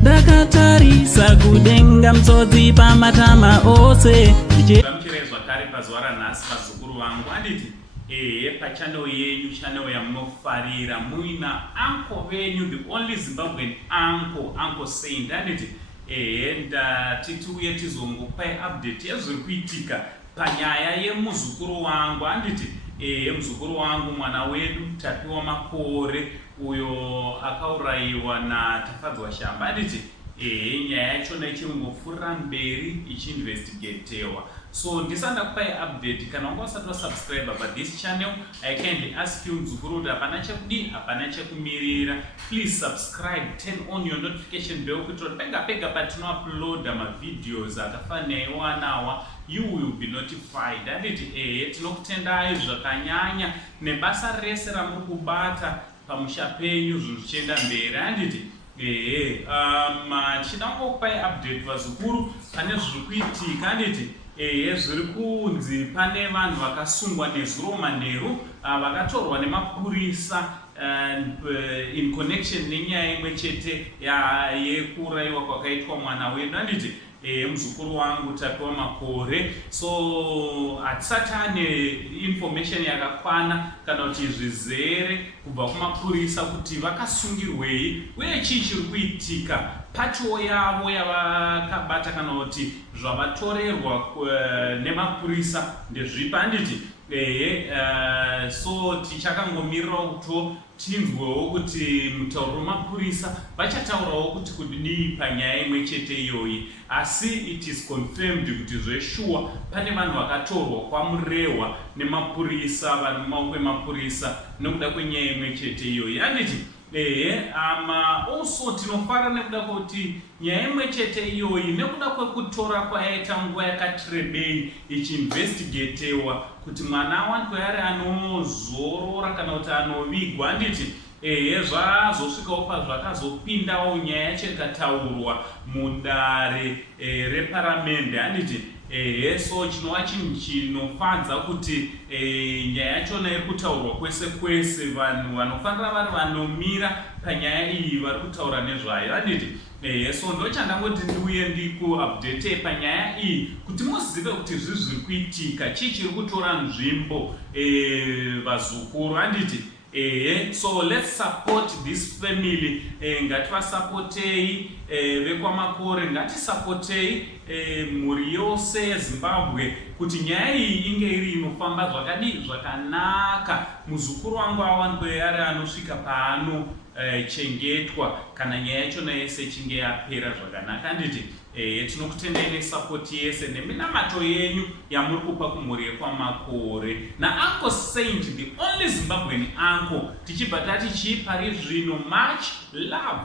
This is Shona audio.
Ndakatarisa kudenga mtsotsi pamatama ose Vamchirezwa kare pazuva ranhasi vazukuru vangu anditi pachannel yenyu channel yamunofarira muina uncle venyu the only Zimbabwean uncle Saint anditi ndati tiuye tizongopai update yezviri kuitika panyaya yemuzukuru wangu anditi muzukuru wangu mwana wedu Tapiwa Makore uyo akaurayiwa naTafadzwa Shamba anditi nyaya yachona ichingopfuurira mberi ichiinvestigatewa. So ndisanda kupai update kana wanga usati wasubscribe pa this channel, I kindly ask you mzukuru kuti hapana chekudi hapana chekumirira, please subscribe, turn on your notification bell kuti pega patino upload mavideos akafanira iwanawa you will be notified. Anditi tinokutendai zvakanyanya nebasa rese ramuri kubata pamusha penyu zvichienda mberi anditi chinangokupai update vazukuru pane zviri kuitika anditi zviri kunzi pane vanhu vakasungwa nezuro manheru vakatorwa nemapurisa in connection nenyaya imwe chete yekurayiwa kwakaitwa mwana wedu anditi muzukuru wangu Tapiwa Makore. So hatisati ane information yakakwana kana kuti zvizere kubva kumapurisa kuti vakasungirwei uye chii chiri kuitika, patio yavo yavakabata kana kuti zvavatorerwa nemapurisa ndezvipi anditi so tichakangomirirawo kuti tinzwewo kuti mutauro wemapurisa vachataurawo kuti kudii panyaya imwe chete iyoyi, asi it is confirmed kuti zveshuwa pane vanhu vakatorwa kwamurehwa nemapurisa, vanhu mumaoko emapurisa nekuda kwenyaya imwe chete iyoyi anditi also tinofara nekuda kwekuti nyaya imwe chete iyoyi nekuda kwekutora kwayaita nguva yakatirebei ichiinvestigatewa kuti mwana wanikwe yari anozorora kana kuti anovigwa anditi zvazosvikawo pazvakazopindawo nyaya yacho ikataurwa mudare reparamende anditi so chinova chinhu chinofadza kuti nyaya yachona iri kutaurwa kwese kwese, vanhu vanofanira vari vanomira panyaya iyi vari kutaura nezvayo anditi so ndochandangoti ndiuye ndikuupdate panyaya iyi kuti muzive kuti zviri kuitika, chii chiri kutora nzvimbo vazukuru anditi so let's support this family. Ngativasapotei vekwaMakore, ngatisapotei mhuri yose yeZimbabwe kuti nyaya iyi inge iri inofamba zvakanaka, muzukuru wangu awanikwe yari anosvika paano chengetwa kana nyaya yachona yese ichinge yapera zvakanaka anditi tinokutendai nesapoti yese neminamato yenyu yamuri kupa kumhuri yekwaMakore naUncle Saint the only Zimbabwean uncle, tichibva tati chii pari zvino, much love.